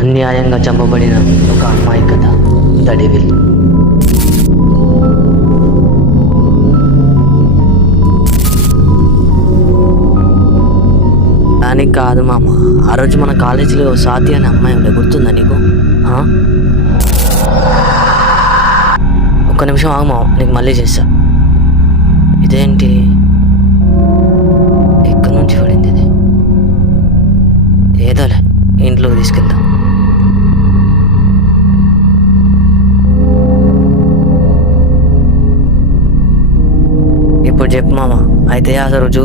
అన్యాయంగా చంపబడిన ఒక అమ్మాయి కథ ద డెవిల్. అని కాదు మామ, ఆ రోజు మన కాలేజీలో స్వాతి అనే అమ్మాయి ఉండే, గుర్తుందా నీకు? ఒక్క నిమిషం ఆగు మామ, నీకు మళ్ళీ చేస్తా. ఇదేంటి ఎక్కడి నుంచి పడింది ఇది? ఏదోలే, ఇంట్లోకి తీసుకెళ్తా. ఇప్పుడు చెప్పు మామ, అయితే ఆ రోజు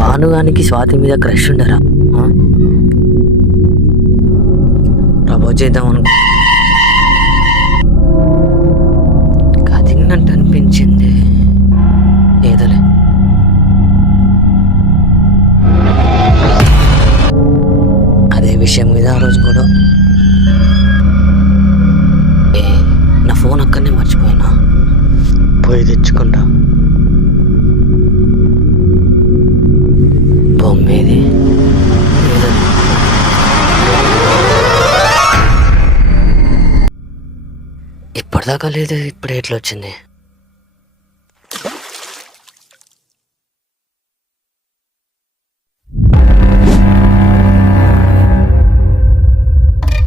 భానుగానికి స్వాతి మీద క్రష్ ఉండరా? ప్రపోజ్ చేద్దాం అనుకో, కదిలినట్టు అనిపించింది. ఏదోలే. అదే విషయం మీద ఆ రోజు కూడా నా ఫోన్ అక్కడనే మర్చిపోయినా, పోయి తెచ్చుకుంటా. బొమ్మేది ఇప్పటిదాకా లేదు, ఇప్పుడు ఎట్లా వచ్చింది?